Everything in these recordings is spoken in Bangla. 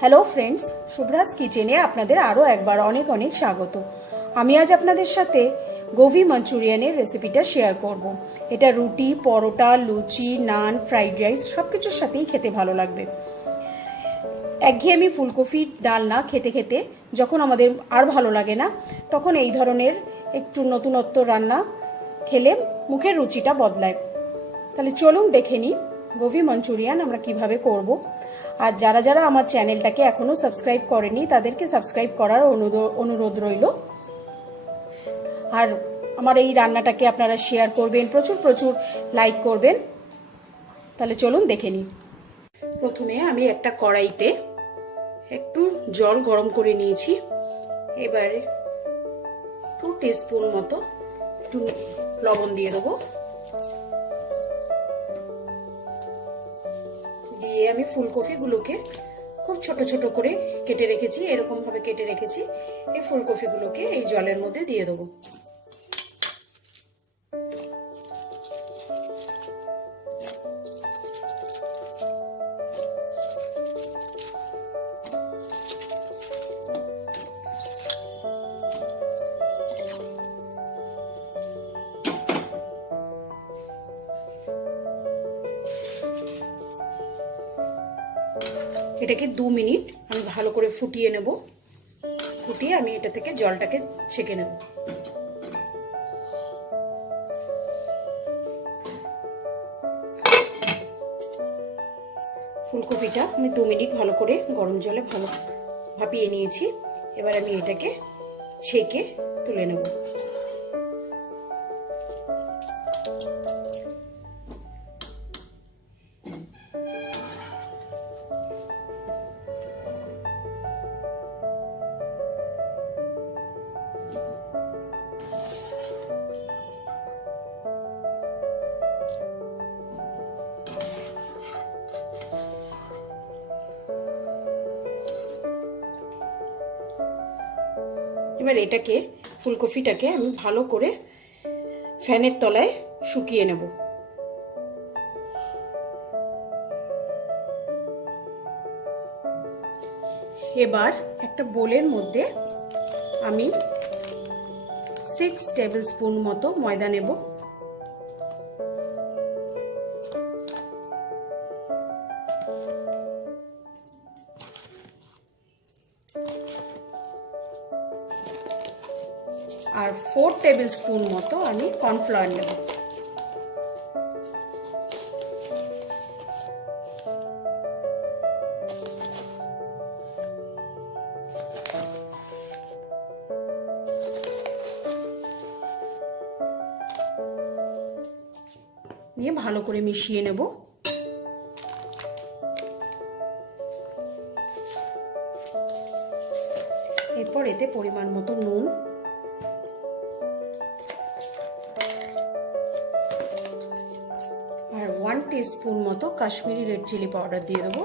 হ্যালো ফ্রেন্ডস, শুভ্রাস কিচেনে আপনাদের আরও একবার অনেক অনেক স্বাগত। আমি আজ আপনাদের সাথে গোভি মাঞ্চুরিয়ানের রেসিপিটা শেয়ার করব। এটা রুটি, পরোটা, লুচি, নান, ফ্রাইড রাইস সব কিছুর সাথেই খেতে ভালো লাগবে। একঘেয়েমি ফুলকপির ডালনা খেতে খেতে যখন আমাদের আর ভালো লাগে না, তখন এই ধরনের একটু নতুনত্ব রান্না খেলে মুখের রুচিটা বদলায়। তাহলে চলুন দেখে নিই গোভি মাঞ্চুরিয়ান আমরা কিভাবে করব। আর যারা যারা আমার চ্যানেলটাকে এখনো সাবস্ক্রাইব করেনি তাদেরকে সাবস্ক্রাইব করার অনুরোধ রইল। আর আমার এই রান্নাটাকে আপনারা শেয়ার করবেন, প্রচুর প্রচুর লাইক করবেন। তাহলে চলুন দেখে নিই। প্রথমে আমি একটা কড়াইতে একটু জল গরম করে নিয়েছি। এবারে 2 টিস্পুন মতো একটু লবণ দিয়ে দেবো। দিয়ে আমি ফুলকপিগুলোকে খুব ছোট ছোট করে কেটে রেখেছি, এরকম ভাবে কেটে রেখেছি। এই ফুলকপিগুলোকে এই জলের মধ্যে দিয়ে দেবো। এটাকে 2 মিনিট আমি ভালো করে ফুটিয়ে নেব। ফুটিয়ে আমি এটা থেকে জলটাকে ছেঁকে নেব। ফুলকপিটা আমি 2 মিনিট ভালো করে গরম জলে ভালো ভাপিয়ে নিয়েছি। এবার আমি এটাকে ছেঁকে তুলে নেব। এবার এটাকে ফুলকপিটাকে আমি ভালো করে ফ্যানের তলায় শুকিয়ে নেব। এবার একটা বোলের মধ্যে আমি 6 টেবিল স্পুন মতো ময়দা নেব। আর 4 টেবিল স্পুন মতো আমি কর্নফ্লাওয়ার নেব। নিয়ে ভালো করে মিশিয়ে নেব। এরপর এতে পরিমাণ মতো নুন, আর 1 টিস্পুন মতো কাশ্মীরি রেড চিলি পাউডার দিয়ে দেবো।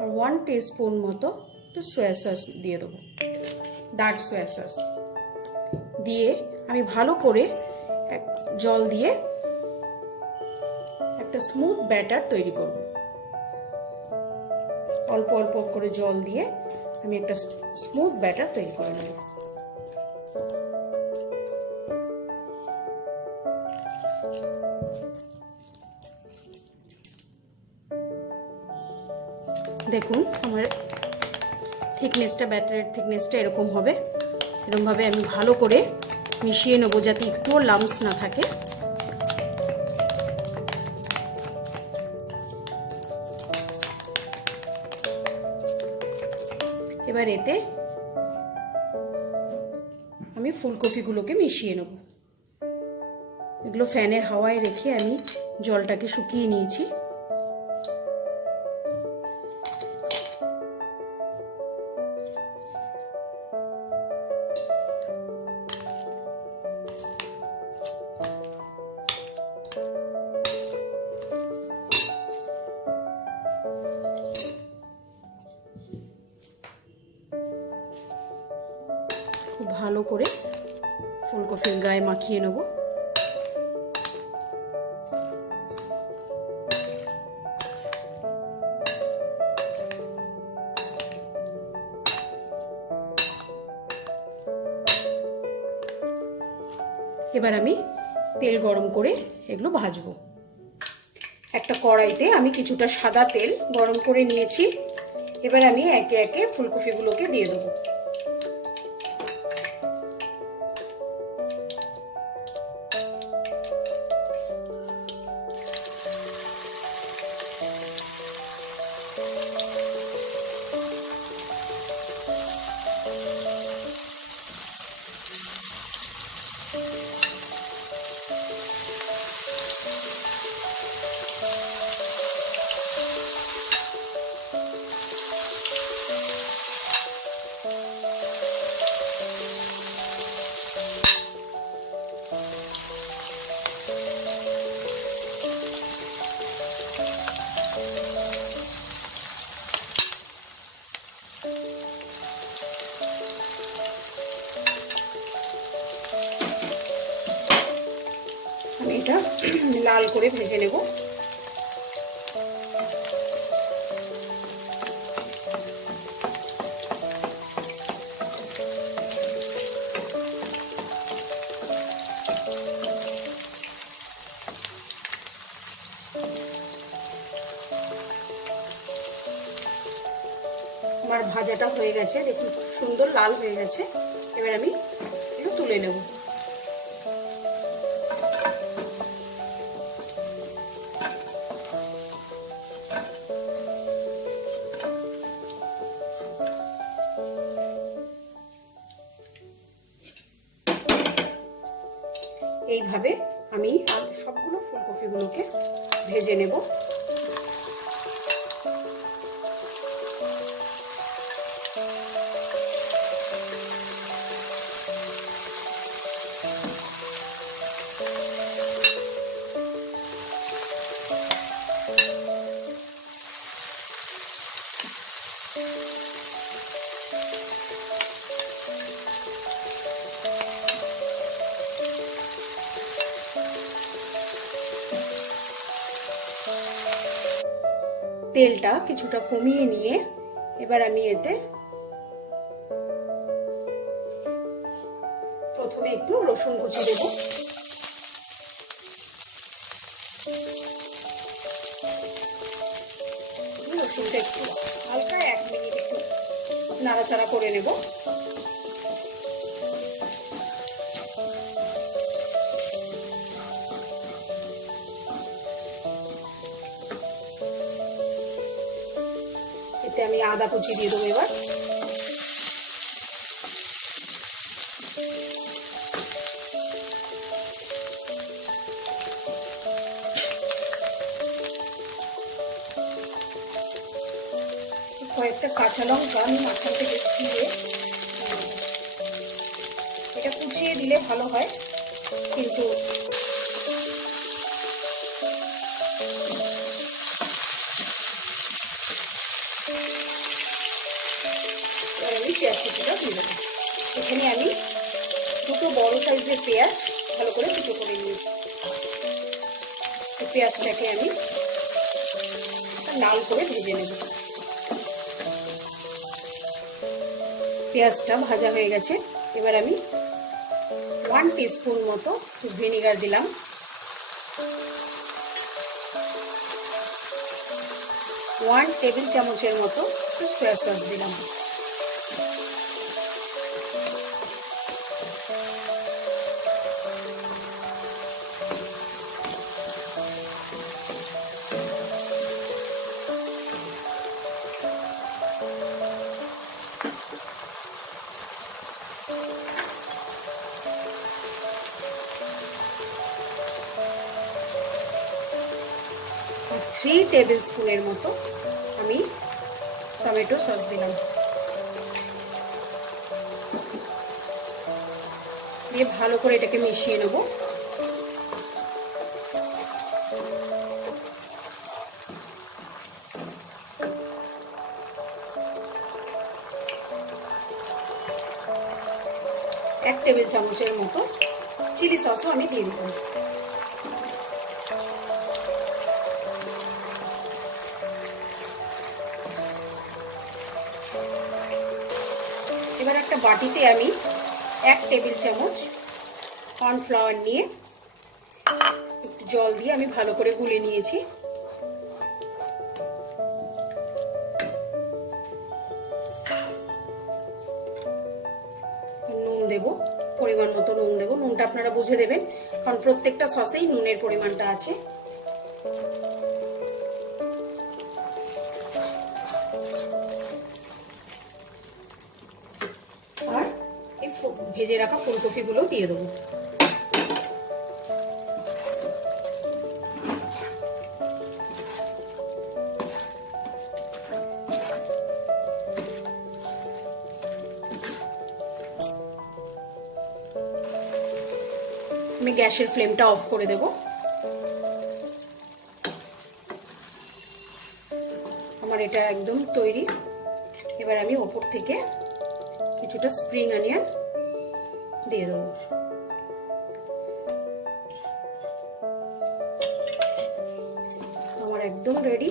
আর 1 টিস্পুন মতো একটু সয়া সস দিয়ে দেবো, ডার্ক সয়া সস দিয়ে আমি ভালো করে জল দিয়ে একটা স্মুথ ব্যাটার তৈরি করব। অল্প অল্প করে জল দিয়ে আমি একটা স্মুথ ব্যাটার তৈরি করে নেব। দেখুন আমার থিকনেসটা, ব্যাটারের থিকনেসটা এরকম হবে। এরকমভাবে আমি ভালো করে মিশিয়ে নেবো যাতে একটুও লাম্পস না থাকে। এবার এতে আমি ফুলকপিগুলোকে মিশিয়ে নেব। এগুলো ফ্যানের হাওয়ায় রেখে আমি জলটাকে শুকিয়ে নিয়েছি। খুব ভালো করে ফুলকপির গায়ে মাখিয়ে নেব। এবার আমি তেল গরম করে এগুলো ভাজবো। একটা কড়াইতে আমি কিছুটা সাদা তেল গরম করে নিয়েছি। এবার আমি একে একে ফুলকপিগুলোকে দিয়ে দেবো। আমি এটা লাল করে ভেজে নেব। আমার ভাজাটা হয়ে গেছে, দেখুন খুব সুন্দর লাল হয়ে গেছে। এবার আমি একটু তুলে নেব। এইভাবে আমি সবগুলো ফুলকপিগুলোকে ভেজে নেব। তেলটা কিছুটা কমিয়ে নিয়ে এবার আমি এতে প্রথমে একটু রসুন কুচি দেব। রসুনটা একটু হালকা 1 মিনিট একটু নাড়াচাড়া করে নেব। এতে আমি আদা কুচি দিয়ে দেবো। এবার কয়েকটা কাঁচা লঙ্কা আমি মাঝখান থেকে ছিঁড়ে, এটা কুচিয়ে দিলে ভালো হয়, কিন্তু আমি পেঁয়াজ কুচিটা দিয়ে দেবো। এখানে আমি দুটো বড় সাইজের পেঁয়াজ ভালো করে কুচো করে নিয়েছি। পেঁয়াজটাকে আমি লাল করে ভেজে নেব। পেঁয়াজটা ভাজা হয়ে গেছে। এবার আমি 1 টিস্পুন মতো ভিনেগার দিলাম। ওয়ান টেবিল চামচের মতো সয়া সস দিলাম। আর 3 টেবিল স্পুনের মতো আমি টমেটো সস দিলাম। দিয়ে ভালো করে এটাকে মিশিয়ে নেব। এক টেবিল চামচের মতো চিলি সসও আমি দিয়ে দিলাম। এবার একটা বাটিতে আমি 1 টেবিল চামচ কর্নফ্লাওয়ার নিয়ে একটু জল দিয়ে আমি ভালো করে গুলে নিয়েছি। নুন দেব, পরিমাণ মতো নুন দেব। নুনটা আপনারা বুঝে দেবেন, কারণ প্রত্যেকটা সসেই নুনের পরিমাণটা আছে। আর এই ভেজে রাখা ফুলকপিগুলো দিয়ে দেবো। আমি গ্যাসের ফ্লেমটা অফ করে দেব। আমার এটা একদম তৈরি। এবার আমি ওপর থেকে কিছুটা স্প্রিং অনিয়ন দিয়ে দেবো। আমার একদম রেডি।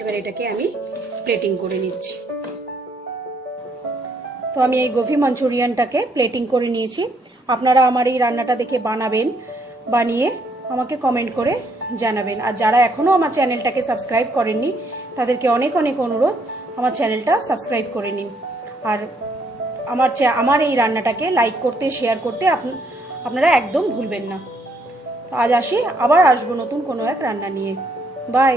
এবার এটাকে আমি প্লেটিং করে নিচ্ছি। তো আমি এই গোভি মাঞ্চুরিয়ানটাকে প্লেটিং করে নিয়েছি। আপনারা আমার এই রান্নাটা দেখে বানাবেন, বানিয়ে আমাকে কমেন্ট করে জানাবেন। আর যারা এখনও আমার চ্যানেলটাকে সাবস্ক্রাইব করেননি তাদেরকে অনেক অনেক অনুরোধ, আমার চ্যানেলটা সাবস্ক্রাইব করে নিন। আর আমার এই রান্নাটাকে লাইক করতে, শেয়ার করতে আপনারা একদম ভুলবেন না। তো আজ আসি, আবার আসবো নতুন কোনো এক রান্না নিয়ে। বাই।